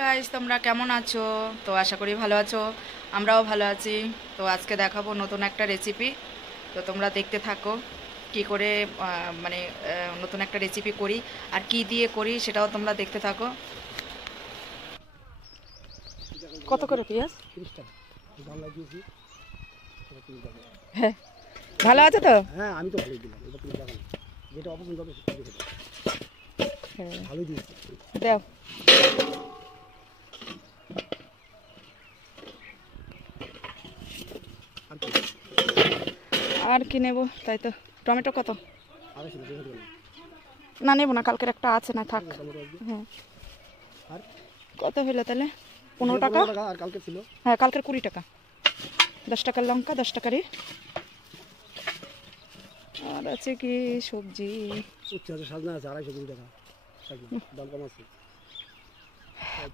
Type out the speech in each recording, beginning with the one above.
Guys, তোমরা কেমন আছো? তো আশা করি ভালো আছো, আমরাও ভালো আছি। তো আজকে দেখাবো নতুন একটা রেসিপি। তো তোমরা দেখতে থাকো কি করে নতুন একটা রেসিপি করি আর কি দিয়ে করি সেটাও তোমরা দেখতে থাকো। কত করে পেঁয়াজ? 30 টাকা দাম লাগিয়েছি। হ্যাঁ, ভালো আছে তো? হ্যাঁ, আমি তো ভালোই দিলাম। এটা 30 টাকা না, যেটা অপছন্দ হবে সেটা দিয়ে দেবো। হ্যাঁ, ভালোই দিয়েছি। দাও। আর কি নেব? তাই তো। টমেটো কত? না, নেবো না, কালকের একটা আছে, না থাক। হ্যাঁ, আর কত হলো তাহলে? 15 টাকা। আর কালকে ছিল, হ্যাঁ, কালকের 20 টাকা। 10 টাকার লঙ্কা, 10 টাকারই। আর আছে কি সবজি? উচ্ছে আছে, সাজনা আছে 250 টাকা। সাজনা দাম কম আছে,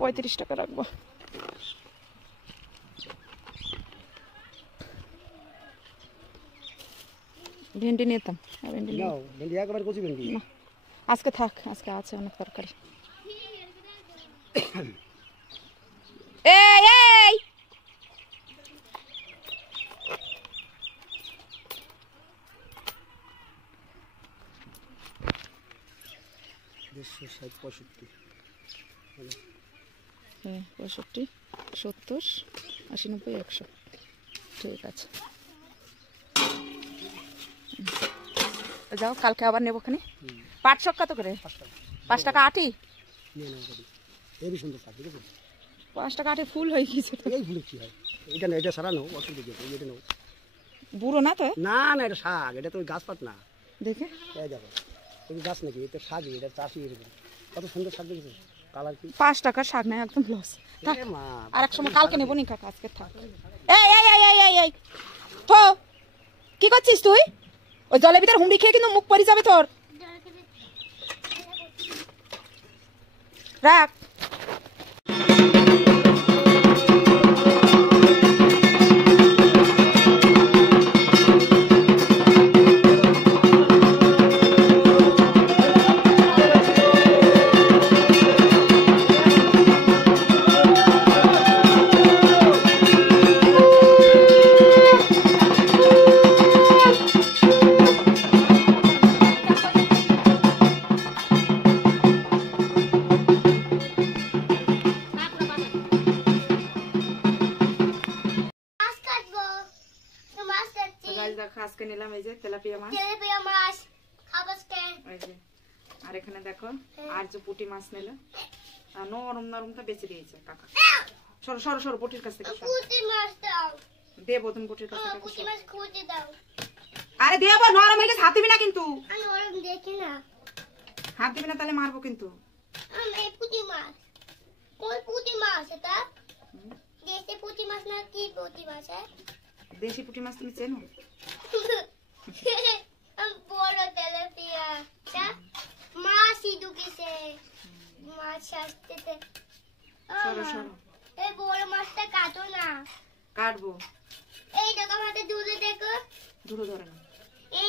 35 টাকা রাখবো। ভেন্ডি নিতাম। ভেন্ডি নেই। নাও ভেন্ডি, একেবারে কচি ভেন্ডি। না, আজকে থাক, আজকে আছে অনেক তরকারি। এই এই দেড়শো, 60, 65। হ্যাঁ, 65, 70, 80, 90, 100। ঠিক আছে, যাও, কালকে আবার নেবো খানি। পাট শাক কত করে? 5 টাকা আটি। নিয়ে নাও গাড়ি, হেবি সুন্দর শাক, ঠিক আছে? 5 টাকা আটি ফুল হয়ে গেছে তো। এই ফুলের কি হয়? এটা না, এটা সারা নাও, অসুবিধা কি আছে? এটা নাও। বুড়ো না তো? না না, এটা শাক, এটা তো ওই গাছ পাত না। দেখে এই দেখো, এই গাছ নাকি? এটা শাকই, এটা চাষি। এরকম কত সুন্দর শাক দেখেছো? কালার কি! 5 টাকার শাক নাই, একদম লস। এ মা, আর এক সময় কালকে নেবো নি কাকা, আজকে থাক। এই এই এই এই এই এই তো কি করছিস তুই? ওই জলের ভিতর হুমড়ি খেয়ে কিন্তু মুখ পড়ে যাবে তোর। রাখ। আজকে নিলাম এই যে তেলাপিয়া মাছ। এই যে, আর এখানে দেখো আর যে পুঁটি মাছ নিলে, নরম নরমটা বেঁচে দিয়েছে কাকা। সরো সরো সরো, পুঁটির কাছ থেকে দেবো, তুমি পুঁটির কাছ থেকে। আরে দেবো, নরম হয়ে গেছে, হাত দিবি না কিন্তু। হাত দিবি না, তাহলে মারবো কিন্তু। দেশি পুঁটি মাছ তুমি চেনো? সরো সরো, এই বড় মাছটা কাটো না। কাটবো। এই দেখো হাতে ধুলে দেখো। ধরে ধরে না, এ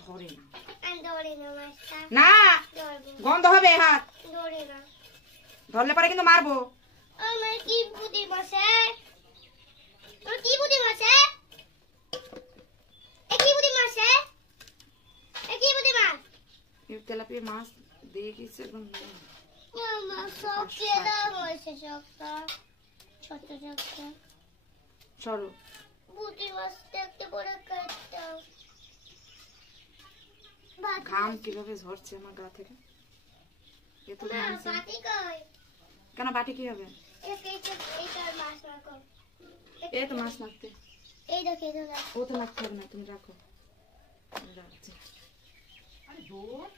ধরে না, আমি ধরে না মাছটা। না ধরবো। গন্ধ হবে হাত। ধরে না। ধরলে পরে কিন্তু মারবো। আমার কি বুদ্ধি মাছে? তোর কি বুদ্ধি মাছে? এ কি বুদ্ধি মাছে? এ কি বুদ্ধি মাছ? এই তেলাপিয়া মাছ দিয়ে গেছে একদম। আমার সব কেদা হয়েছে সবটা। ছোট ছোট। সরো। বুদ্ধি মাছ দেখতে বড় কাটটা। ঘাম কিভাবে ঝরছে আমার গা থেকে। এ তো ঘামছে। বাটি কই? কেন বাটি কি হবে? এইটার মাছ রাখো। এই তো মাছ লাগতে। এই দেখো এটা রাখো। ও তো লাগতে হবে না, তুমি রাখো। আমি রাখছি। আরে দূর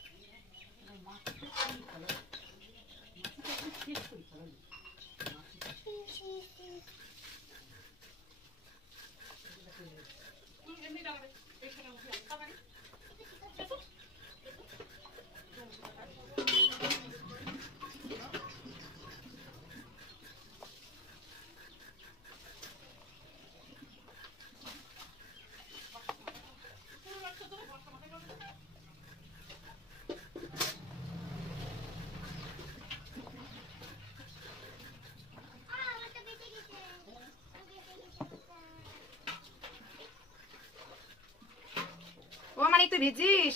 তুই ভিজিস,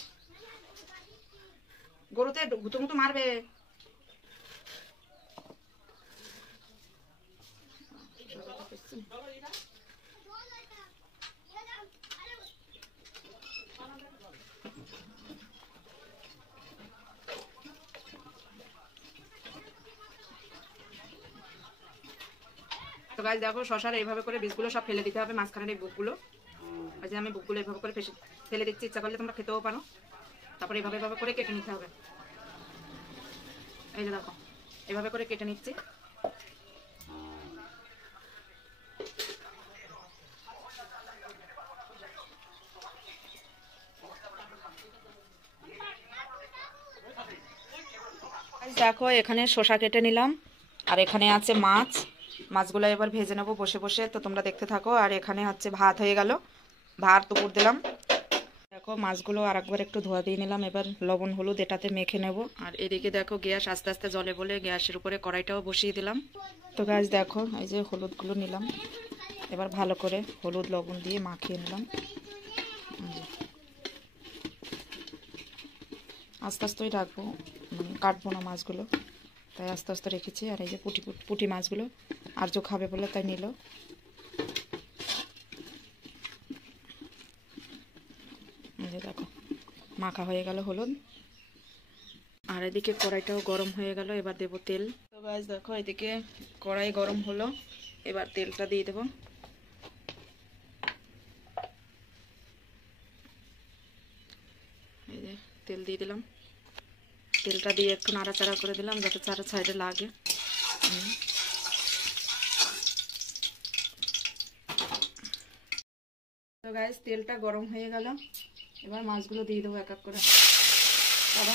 গরুতে গুতো মুতো মারবে। তো গাইস দেখো শশার এইভাবে করে বীজগুলো সব ফেলে দিতে হবে, মাঝখানের এই বুকগুলো। ওই যে আমি বুকগুলো এইভাবে করে ফেলে দিচ্ছি, ইচ্ছা করলে তোমরা খেতেও পারো। তারপরে এইভাবে এইভাবে করে কেটে নিতে হবে। এই যে দেখো এইভাবে করে কেটে নিচ্ছি। দেখো এখানে শসা কেটে নিলাম, আর এখানে আছে মাছ। মাছগুলো এবার ভেজে নেবো বসে বসে, তো তোমরা দেখতে থাকো। আর এখানে হচ্ছে ভাত হয়ে গেল, ভাত উপর দিলাম। দেখো মাছগুলো আর একবার একটু ধোয়া দিয়ে নিলাম, এবার লবণ হলুদ এটাতে মেখে নেব। আর এদিকে দেখো গ্যাস আস্তে আস্তে জলে বলে গ্যাসের উপরে কড়াইটাও বসিয়ে দিলাম। তো গাছ দেখো এই যে হলুদগুলো নিলাম, এবার ভালো করে হলুদ লবণ দিয়ে মাখিয়ে নিলাম। আস্তে আস্তেই রাখবো, মানে কাটবো না মাছগুলো, তাই আস্তে আস্তে রেখেছি। আর এই যে পুঁটি মাছগুলো আর্য খাবে বলে তাই নিল। এই যে দেখো মাখা হয়ে গেল হলুদ। আর এদিকে কড়াইটাও গরম হয়ে গেল, এবার দেবো তেল। তো গাইস দেখো এদিকে কড়াই গরম হলো, এবার তেলটা দিয়ে দেবো। এই যে তেল দিয়ে দিলাম, তেলটা দিয়ে একটু নাড়াচাড়া করে দিলাম যাতে চারা সাইডে লাগে। তো গাইস তেলটা গরম হয়ে গেল, এবার মাছগুলো দিয়ে দেবো এক এক করে। বাবা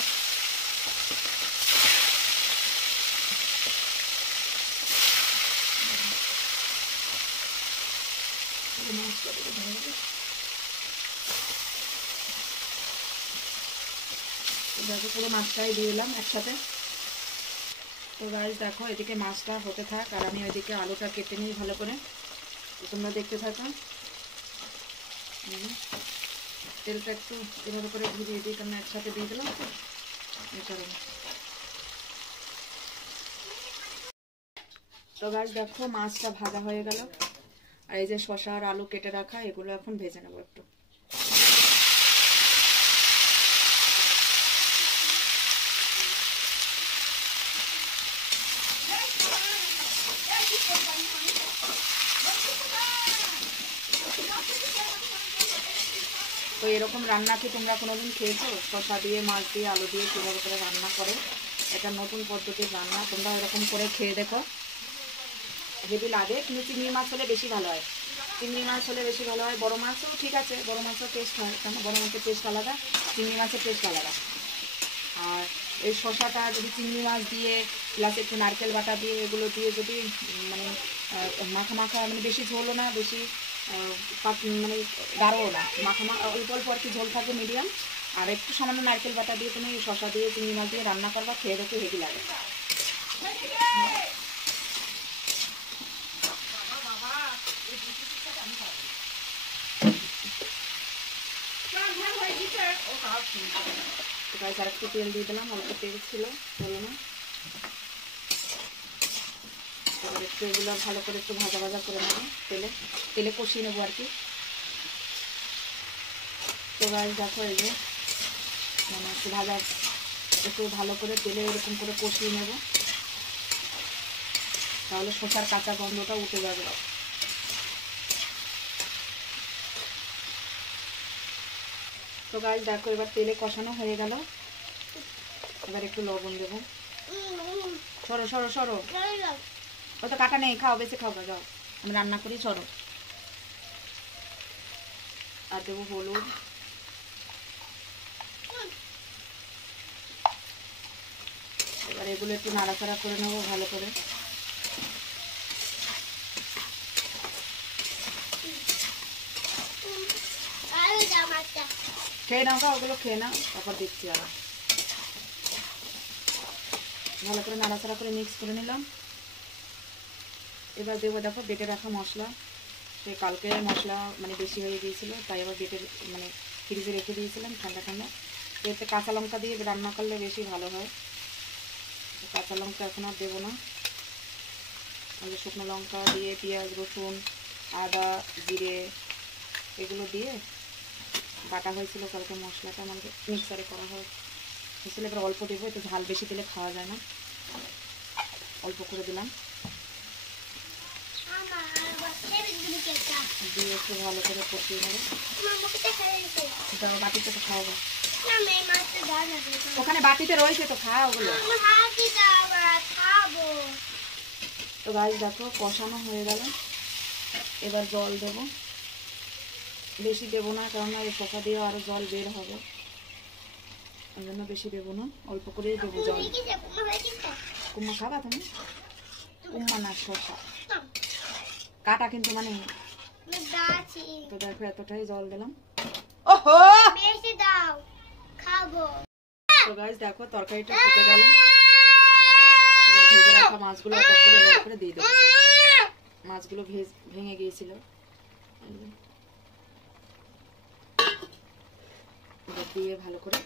দেখো পুরো মাছটাই দিয়ে দিলাম একসাথে। তো গাইস দেখো এদিকে মাছটা হতে থাক, আর আমি ওইদিকে আলুটা কেটে নিই ভালো করে। তোমরা দেখতে থাকো। তেলটা একটু এভাবে করে ঘুরিয়ে দিই, কারণ একসাথে দিয়ে দিলাম তো এই কারণে। তো গাইস দেখো মাছটা ভাজা হয়ে গেল, আর এই যে শসা আর আলু কেটে রাখা এগুলো এখন ভেজে নেবো একটু। তো এরকম রান্না কি তোমরা কোনোদিন খেয়েছো? শসা দিয়ে মাছ দিয়ে আলু দিয়ে কীভাবে করে রান্না করে, এটা নতুন পদ্ধতির রান্না। তোমরা এরকম করে খেয়ে দেখো, হেভি লাগে। কিন্তু চিংড়ি মাছ হলে বেশি ভালো হয়, চিংড়ি মাছ হলে বেশি ভালো হয়। বড় মাছও ঠিক আছে, বড় মাছও টেস্ট হয়, কেন বড় মাছের টেস্ট আলাদা, চিংড়ি মাছের টেস্ট আলাদা। আর এই শসাটা যদি চিংড়ি মাছ দিয়ে প্লাস একটু নারকেল বাটা দিয়ে এগুলো দিয়ে যদি মানে মাখা মাখা, মানে বেশি ঝোলও না বেশি মানে গাঢ়ও না, মাখা অল্প অল্প আর কি ঝোল থাকে মিডিয়াম, আর একটু সামান্য নারকেল বাটা দিয়ে তুমি শসা দিয়ে চিংড়ি মাছ দিয়ে রান্না করবা, খেয়ে দেখো হেভি লাগে। আর একটু তেল দিয়ে দিলাম, অল্প তেল ছিল চলো না। এবার একটু এগুলো ভালো করে একটু ভাজা ভাজা করে নেবো, তেলে কষিয়ে নেবো আর কি। তো গাইস দেখো এই যে মানে একটু ভালো করে তেলে এরকম করে কষিয়ে নেব, তাহলে শসার কাঁচা গন্ধটা উঠে যাবে। তো গাইস দেখো এবার তেলে কষানো হয়ে গেল, এবার একটু লবণ দেবো। সরো সরো সরো, ও তো কাটা নেই, খাও বেশি খাও, যাও আমি রান্না করি, সরো। আর দেবো হলুদ, এবার এগুলো একটু নাড়াচাড়া করে নেবো ভালো করে। খেয়ে নাও, ওগুলো খেয়ে নাও, তারপর দেখছি। আবার ভালো করে নাড়াচাড়া করে মিক্স করে নিলাম। এবার দেবো দেখো বেটে রাখা মশলা, সে কালকে মশলা মানে বেশি হয়ে গিয়েছিল, তাই আবার বেটে মানে ফ্রিজে রেখে দিয়েছিলাম ঠান্ডা ঠান্ডা। এতে কাঁচা লঙ্কা দিয়ে রান্না করলে বেশি ভালো হয়। কাঁচা লঙ্কা এখন আর দেবো না, শুকনো লঙ্কা দিয়ে পেঁয়াজ রসুন আদা জিরে এগুলো দিয়ে বাটা হয়েছিল কালকে, মশলাটা আমাকে মিক্সারে করা হয়েছিল। এবার অল্প দেবো, একটু ঝাল বেশি দিলে খাওয়া যায় না, অল্প করে দিলাম। দিয়ে একটু ভালো করে কষিয়ে নেবো। বাটিতে তো খাওয়াবো, ওখানে বাটিতে রয়েছে তো খাওয়া ওগুলো। তো গাছ দেখো কষানো হয়ে গেল, এবার জল দেবো। বেশি দেবো না, কেননা এই পোকা দিয়ে আরো জল বের হবে, ওই জন্য বেশি দেবো না, অল্প করেই দেবো জল। কুমড়া খাবা তুমি? কুমড়া না শসা কাটা কিন্তু মানে। তো দেখো এতটাই জল দিলাম। ওহো তো গাইস দেখো তরকারিটা ফুটে গেল, ভেজে রাখা মাছগুলো এক এক করে দিয়ে দেবো। মাছগুলো ভেঙে গিয়েছিল, দিয়ে ভালো করে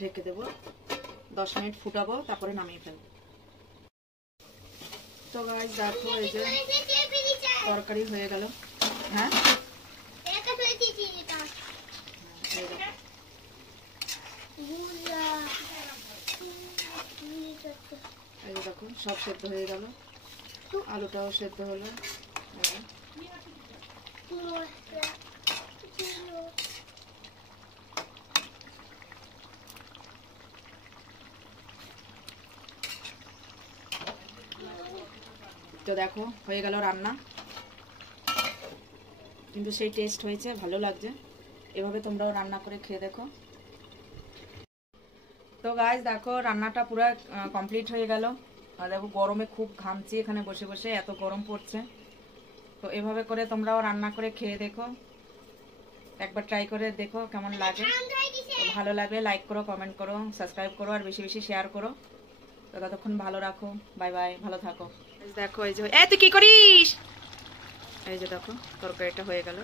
ঢেকে দেবো। 10 মিনিট ফুটাবো, তারপরে নামিয়ে ফেলবো। তো গাইস দেখো এই যে তরকারি হয়ে গেল। হ্যাঁ এই যে দেখো সব সেদ্ধ হয়ে গেল, আলুটাও সেদ্ধ হলো। তো দেখো হয়ে গেল রান্না, কিন্তু সেই টেস্ট হয়েছে, ভালো লাগছে। এভাবে তোমরাও রান্না করে খেয়ে দেখো। তো গাইস দেখো রান্নাটা পুরো কমপ্লিট হয়ে গেল। আর দেখো গরমে খুব ঘামছি এখানে বসে বসে, এত গরম পড়ছে। তো এভাবে করে তোমরাও রান্না করে খেয়ে দেখো, একবার ট্রাই করে দেখো কেমন লাগে। ভালো লাগলে লাইক করো, কমেন্ট করো, সাবস্ক্রাইব করো, আর বেশি বেশি শেয়ার করো। তো ততক্ষণ ভালো রাখো, বাই বাই, ভালো থাকো। দেখো এই যে তুই কি করিস, এই যে দেখো তরকারিটা হয়ে গেল।